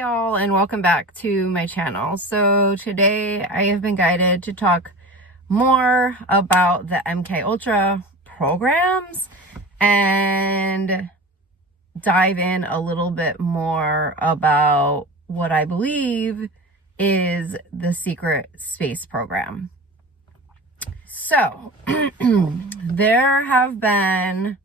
y'all, and welcome back to my channel. So today I have been guided to talk more about the MK Ultra programs and dive in a little bit more about what I believe is the secret space program. So there have been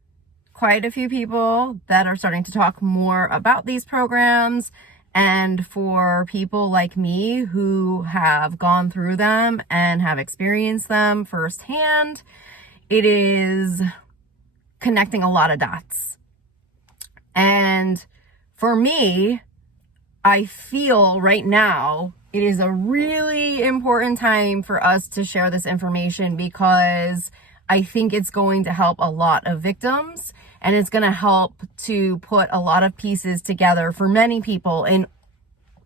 quite a few people that are starting to talk more about these programs, and for people like me who have gone through them and have experienced them firsthand, it is connecting a lot of dots. And for me, I feel right now it is a really important time for us to share this information, because I think it's going to help a lot of victims, and it's going to help to put a lot of pieces together for many people in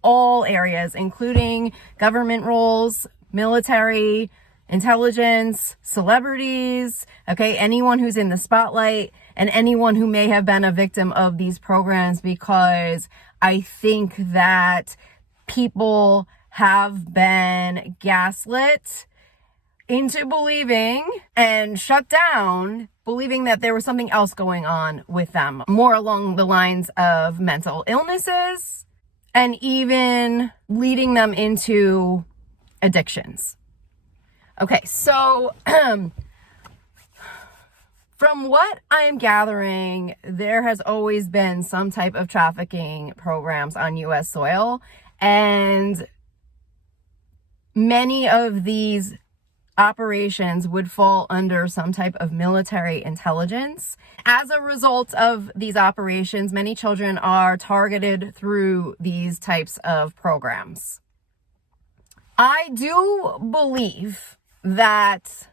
all areas, including government roles, military, intelligence, celebrities, okay, anyone who's in the spotlight, and anyone who may have been a victim of these programs, because I think that people have been gaslit into believing and shut down, believing that there was something else going on with them, more along the lines of mental illnesses, and even leading them into addictions. Okay, so from what I'm gathering, there has always been some type of trafficking programs on U.S. soil, and many of these operations would fall under some type of military intelligence. As a result of these operations, many children are targeted through these types of programs. I do believe that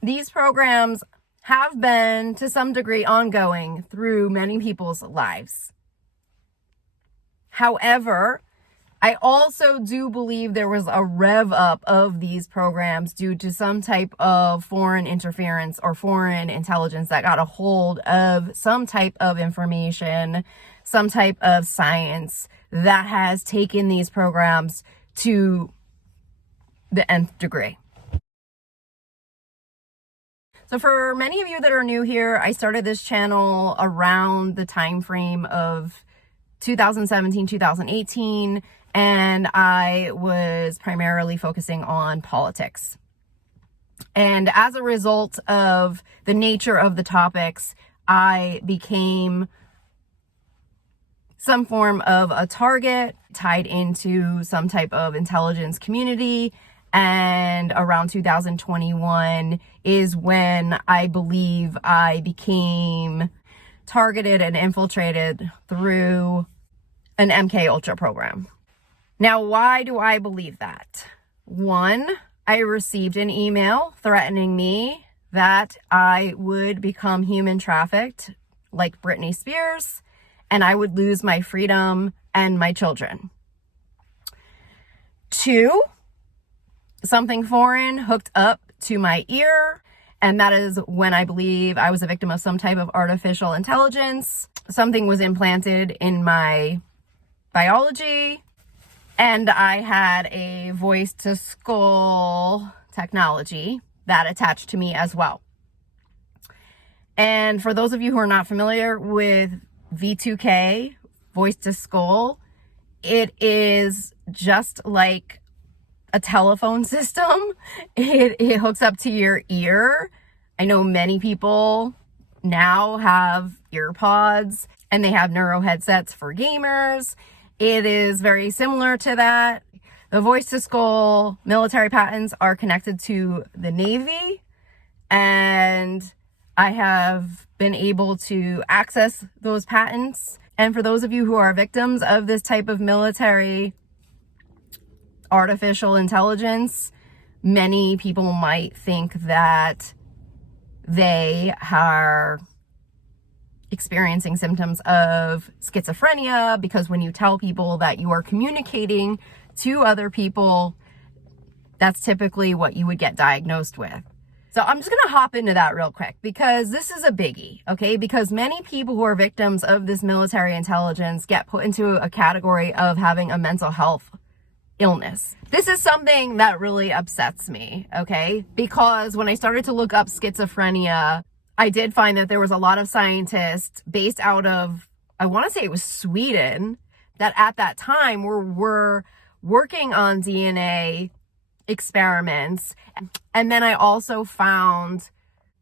these programs have been, to some degree, ongoing through many people's lives. However, I also do believe there was a rev up of these programs due to some type of foreign interference or foreign intelligence that got a hold of some type of information, some type of science that has taken these programs to the nth degree. So for many of you that are new here, I started this channel around the time frame of 2017, 2018, and I was primarily focusing on politics. And as a result of the nature of the topics, I became some form of a target tied into some type of intelligence community. And around 2021 is when I believe I became targeted and infiltrated through an MK Ultra program. Now, why do I believe that? One, I received an email threatening me that I would become human trafficked like Britney Spears, and I would lose my freedom and my children. Two, something foreign hooked up to my ear, and that is when I believe I was a victim of some type of artificial intelligence. Something was implanted in my biology, and I had a voice to skull technology that attached to me as well. And for those of you who are not familiar with V2K, voice to skull, it is just like a telephone system. It hooks up to your ear. I know many people now have ear pods, and they have neuro headsets for gamers. It is very similar to that. The voice to skull military patents are connected to the Navy, and I have been able to access those patents. And for those of you who are victims of this type of military artificial intelligence, many people might think that they are experiencing symptoms of schizophrenia, because when you tell people that you are communicating to other people, that's typically what you would get diagnosed with. So I'm just going to hop into that real quick because this is a biggie, okay? Because many people who are victims of this military intelligence get put into a category of having a mental health illness. This is something that really upsets me, okay? Because when I started to look up schizophrenia, I did find that there was a lot of scientists based out of, I want to say it was Sweden, that at that time were working on DNA experiments. And then I also found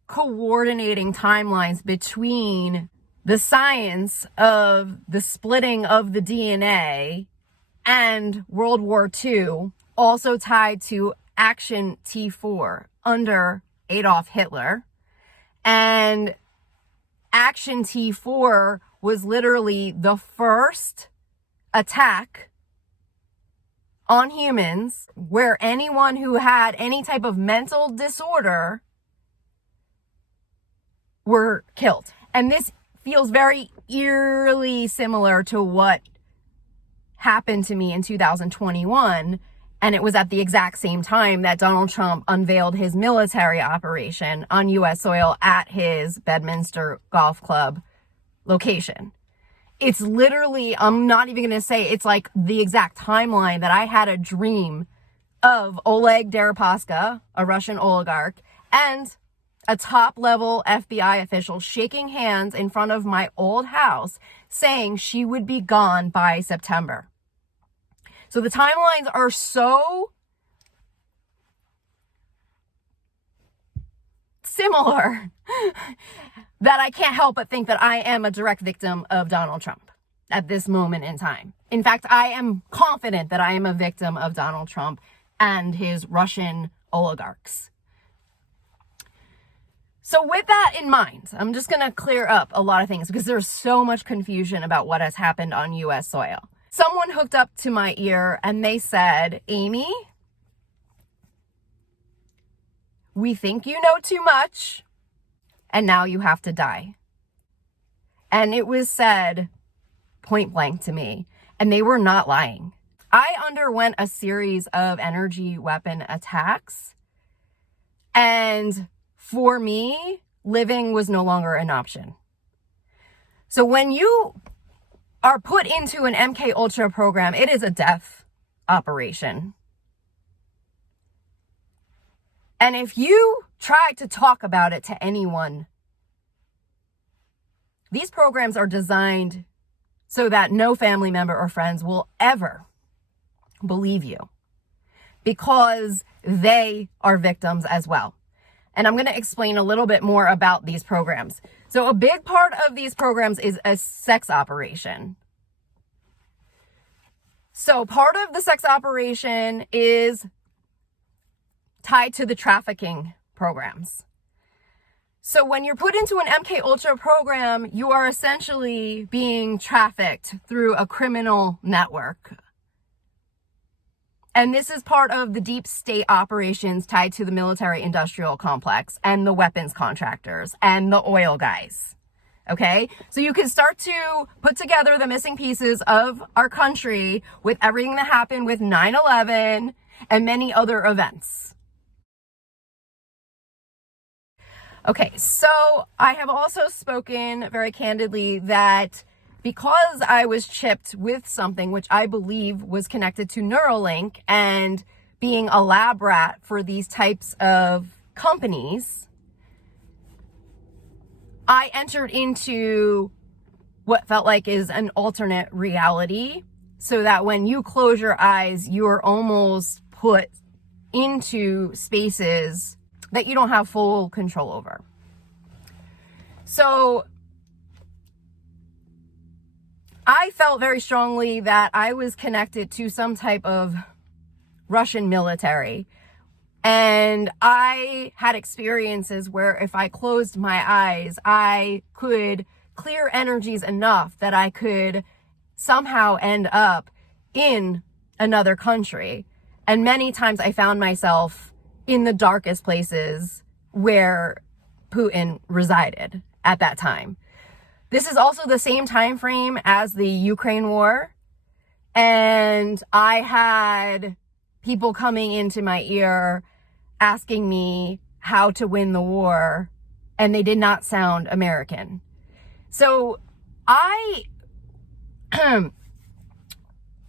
coordinating timelines between the science of the splitting of the DNA and World War II, also tied to Action T4 under Adolf Hitler. And Action T4 was literally the first attack on humans where anyone who had any type of mental disorder were killed. And this feels very eerily similar to what happened to me in 2021. And it was at the exact same time that Donald Trump unveiled his military operation on U.S. soil at his Bedminster Golf Club location. It's literally, I'm not even going to say, it's like the exact timeline that I had a dream of Oleg Deripaska, a Russian oligarch, and a top-level FBI official shaking hands in front of my old house saying she would be gone by September. So the timelines are so similar that I can't help but think that I am a direct victim of Donald Trump at this moment in time. In fact, I am confident that I am a victim of Donald Trump and his Russian oligarchs. So with that in mind, I'm just going to clear up a lot of things because there's so much confusion about what has happened on U.S. soil. Someone hooked up to my ear and they said, Amy, we think you know too much and now you have to die. And it was said point blank to me, and they were not lying. I underwent a series of energy weapon attacks, and for me, living was no longer an option. So when you are put into an MK Ultra program, it is a death operation. And if you try to talk about it to anyone, these programs are designed so that no family member or friends will ever believe you because they are victims as well. And I'm going to explain a little bit more about these programs. So a big part of these programs is a sex operation. So part of the sex operation is tied to the trafficking programs. So when you're put into an MK Ultra program, you are essentially being trafficked through a criminal network. And this is part of the deep state operations tied to the military industrial complex and the weapons contractors and the oil guys. Okay? So you can start to put together the missing pieces of our country with everything that happened with 9/11 and many other events. Okay, so I have also spoken very candidly that because I was chipped with something which I believe was connected to Neuralink and being a lab rat for these types of companies, I entered into what felt like is an alternate reality so that when you close your eyes, you are almost put into spaces that you don't have full control over. So I felt very strongly that I was connected to some type of Russian military. And I had experiences where if I closed my eyes, I could clear energies enough that I could somehow end up in another country. And many times I found myself in the darkest places where Putin resided at that time. This is also the same time frame as the Ukraine war. And I had people coming into my ear asking me how to win the war, and they did not sound American. So I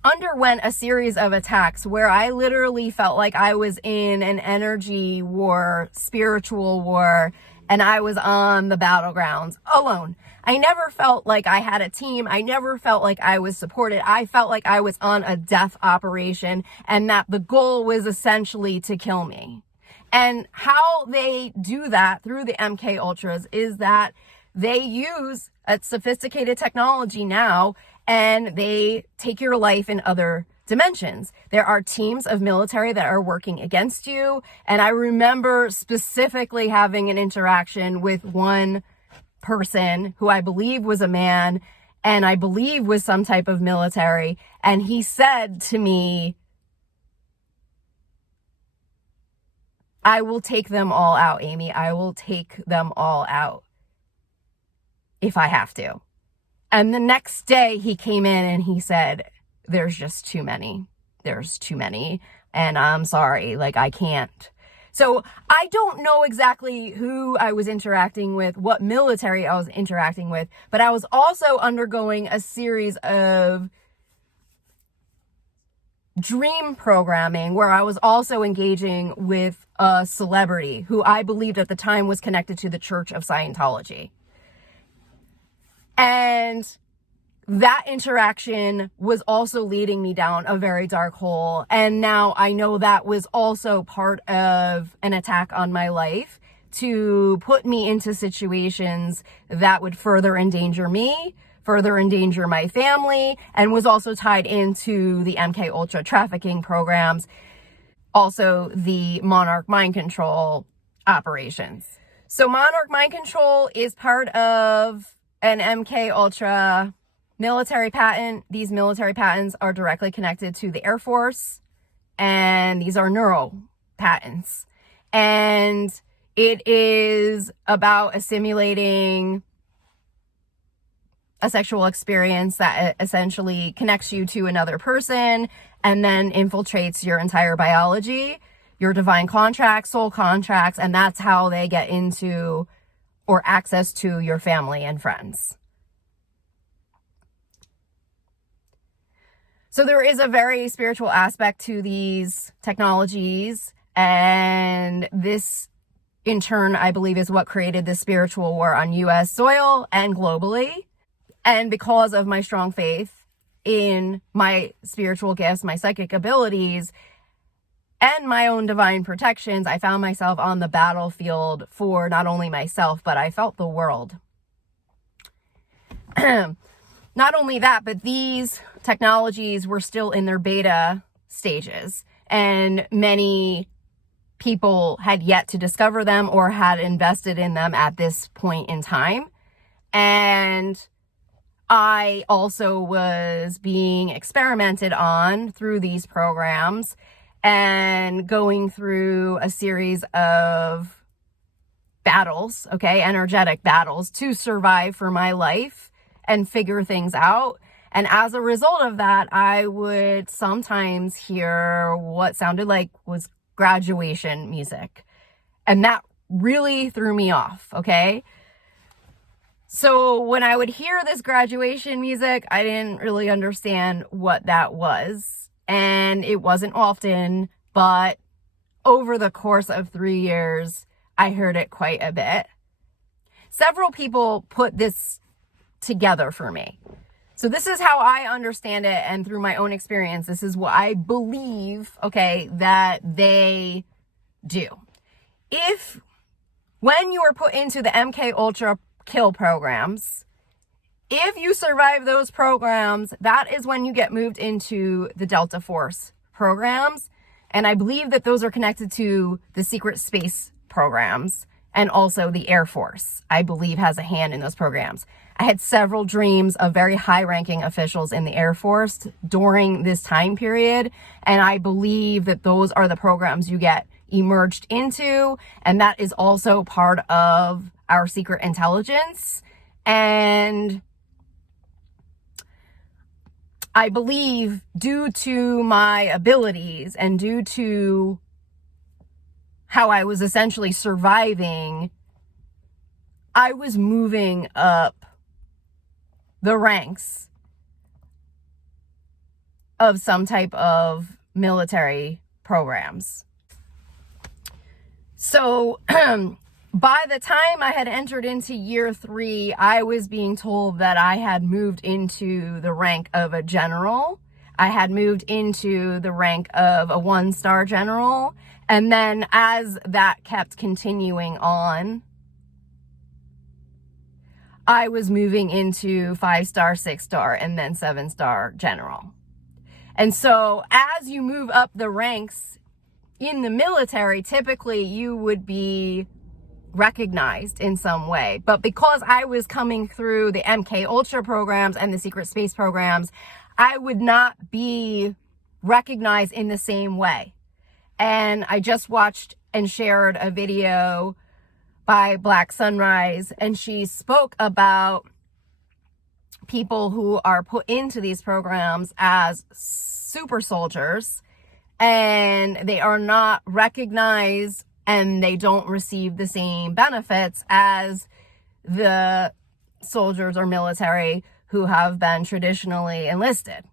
underwent a series of attacks where I literally felt like I was in an energy war, spiritual war, and I was on the battlegrounds alone. I never felt like I had a team. I never felt like I was supported. I felt like I was on a death operation and that the goal was essentially to kill me. And how they do that through the MK Ultras is that they use a sophisticated technology now, and they take your life in other dimensions. There are teams of military that are working against you. And I remember specifically having an interaction with one person who I believe was a man, and I believe was some type of military. And he said to me, I will take them all out, Amy. I will take them all out if I have to. And the next day he came in and he said, there's just too many. There's too many. And I'm sorry, like I can't. So I don't know exactly who I was interacting with, what military I was interacting with, but I was also undergoing a series of dream programming where I was also engaging with a celebrity who I believed at the time was connected to the Church of Scientology. And that interaction was also leading me down a very dark hole. And now I know that was also part of an attack on my life to put me into situations that would further endanger me, further endanger my family, and was also tied into the MK Ultra trafficking programs, also the Monarch mind control operations. So Monarch mind control is part of an MK Ultra military patent. These military patents are directly connected to the Air Force, and these are neuro patents. And it is about assimilating a sexual experience that essentially connects you to another person and then infiltrates your entire biology, your divine contracts, soul contracts, and that's how they get into or access to your family and friends. So there is a very spiritual aspect to these technologies, and this in turn, I believe, is what created this spiritual war on US soil and globally. And because of my strong faith in my spiritual gifts, my psychic abilities, and my own divine protections, I found myself on the battlefield for not only myself, but I felt the world. Not only that, but these technologies were still in their beta stages, and many people had yet to discover them or had invested in them at this point in time. And I also was being experimented on through these programs and going through a series of battles, energetic battles to survive for my life and figure things out. And as a result of that, I would sometimes hear what sounded like was graduation music. And that really threw me off, okay? So when I would hear this graduation music, I didn't really understand what that was. And it wasn't often, but over the course of 3 years, I heard it quite a bit. Several people put this together for me. So this is how I understand it, and through my own experience, this is what I believe, that they do. When you are put into the MK Ultra kill programs, if you survive those programs, that is when you get moved into the Delta Force programs. And I believe that those are connected to the secret space programs, and also the Air Force, I believe, has a hand in those programs. I had several dreams of very high-ranking officials in the Air Force during this time period, and I believe that those are the programs you get emerged into, and that is also part of our secret intelligence. And I believe, due to my abilities and due to how I was essentially surviving, I was moving up the ranks of some type of military programs. So by the time I had entered into year 3, I was being told that I had moved into the rank of a general. I had moved into the rank of a 1-star general. And then as that kept continuing on, I was moving into 5-star, 6-star, and then 7-star general. And so as you move up the ranks in the military, typically you would be recognized in some way. But because I was coming through the MK Ultra programs and the secret space programs, I would not be recognized in the same way. And I just watched and shared a video by Black Sunrise, and she spoke about people who are put into these programs as super soldiers, and they are not recognized and they don't receive the same benefits as the soldiers or military who have been traditionally enlisted.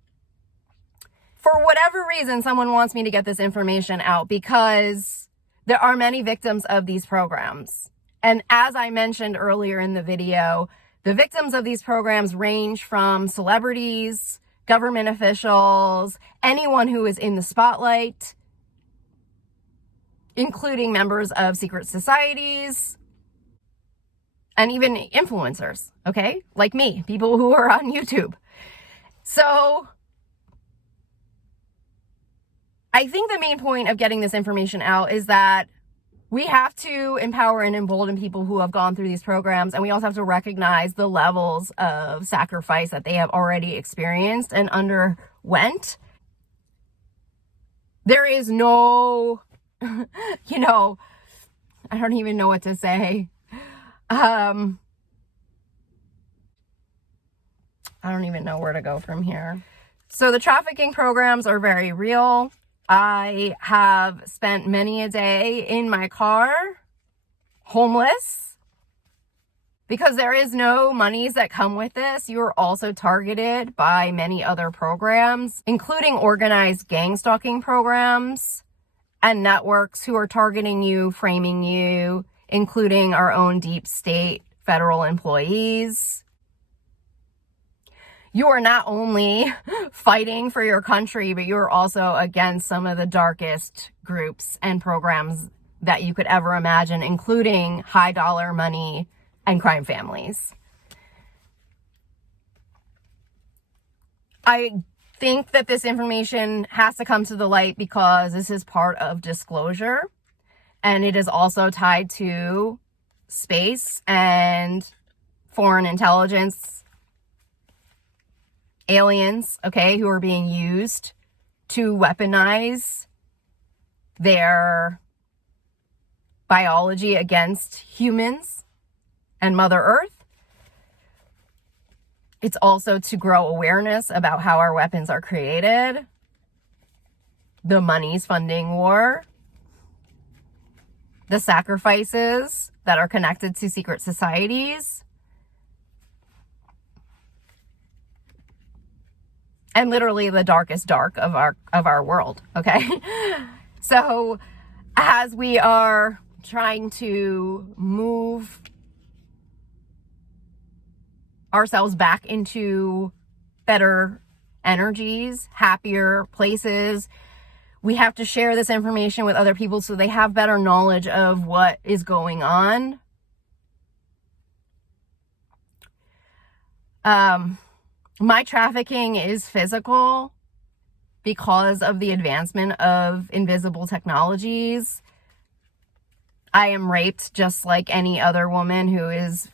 For whatever reason, someone wants me to get this information out because there are many victims of these programs. And as I mentioned earlier in the video, the victims of these programs range from celebrities, government officials, anyone who is in the spotlight, including members of secret societies, and even influencers, okay? Like me, people who are on YouTube. So I think the main point of getting this information out is that we have to empower and embolden people who have gone through these programs, and we also have to recognize the levels of sacrifice that they have already experienced and underwent. There is no, I don't even know what to say. I don't even know where to go from here. So the trafficking programs are very real. I have spent many a day in my car, homeless, because there is no monies that come with this. You are also targeted by many other programs, including organized gang stalking programs and networks who are targeting you, framing you, including our own deep state federal employees. You are not only fighting for your country, but you're also against some of the darkest groups and programs that you could ever imagine, including high dollar money and crime families. I think that this information has to come to the light because this is part of disclosure, and it is also tied to space and foreign intelligence, aliens, okay, who are being used to weaponize their biology against humans and Mother Earth. It's also to grow awareness about how our weapons are created, the money's funding war, the sacrifices that are connected to secret societies, and literally the darkest dark of our world, okay? So as we are trying to move ourselves back into better energies, happier places, we have to share this information with other people so they have better knowledge of what is going on. My trafficking is physical because of the advancement of invisible technologies. I am raped just like any other woman who is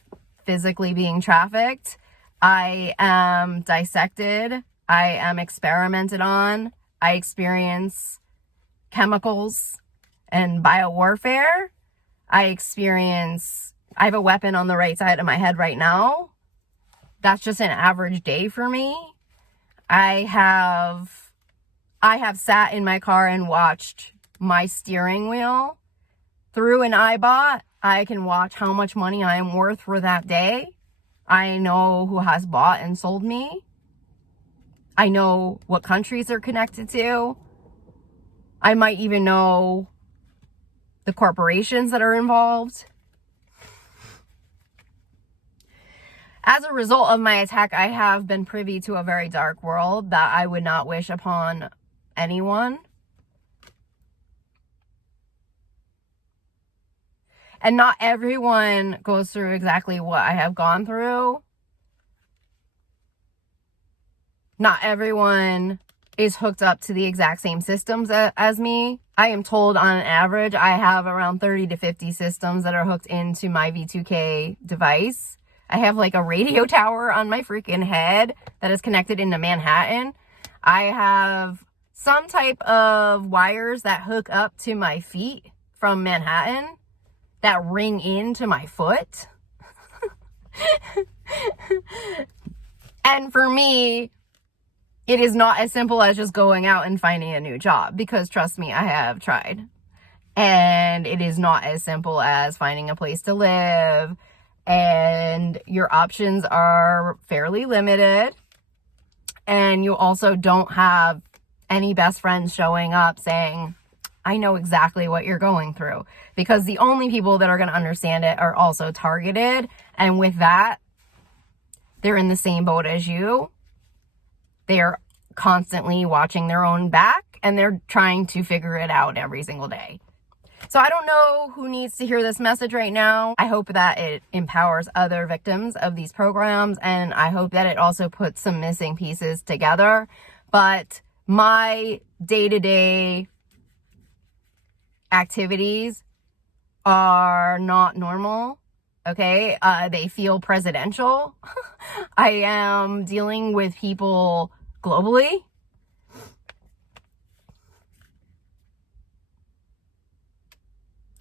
physically being trafficked. I am dissected. I am experimented on. I experience chemicals and biowarfare. I have a weapon on the right side of my head right now. That's just an average day for me. I have sat in my car and watched my steering wheel through an iBot, I can watch how much money I am worth for that day. I know who has bought and sold me. I know what countries they're connected to. I might even know the corporations that are involved. As a result of my attack, I have been privy to a very dark world that I would not wish upon anyone. And not everyone goes through exactly what I have gone through. Not everyone is hooked up to the exact same systems as me. I am told on average I have around 30 to 50 systems that are hooked into my V2K device. I have like a radio tower on my freaking head that is connected into Manhattan. I have some type of wires that hook up to my feet from Manhattan that ring into my foot. And for me, it is not as simple as just going out and finding a new job, because trust me, I have tried. And it is not as simple as finding a place to live, and your options are fairly limited. And you also don't have any best friends showing up saying, I know exactly what you're going through, because the only people that are going to understand it are also targeted. And with that, they're in the same boat as you. They are constantly watching their own back, and they're trying to figure it out every single day. So I don't know who needs to hear this message right now. I hope that it empowers other victims of these programs, and I hope that it also puts some missing pieces together. But my day-to-day activities are not normal. Okay, they feel presidential. I am dealing with people globally.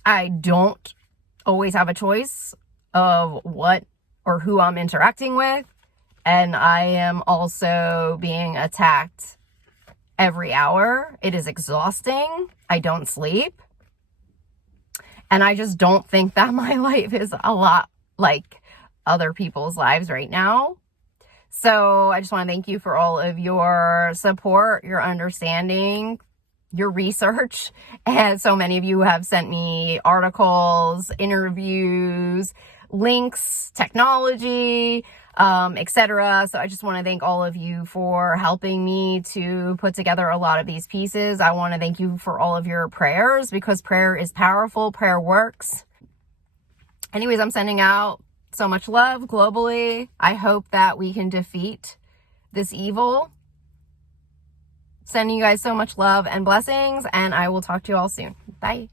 I don't always have a choice of what or who I'm interacting with. And I am also being attacked every hour. It is exhausting. I don't sleep. And I just don't think that my life is a lot like other people's lives right now. So I just want to thank you for all of your support, your understanding, your research. And so many of you have sent me articles, interviews, links, technology, etc. So I just want to thank all of you for helping me to put together a lot of these pieces. I want to thank you for all of your prayers, because prayer is powerful. Prayer works. Anyways, I'm sending out so much love globally. I hope that we can defeat this evil. Sending you guys so much love and blessings, and I will talk to you all soon. Bye.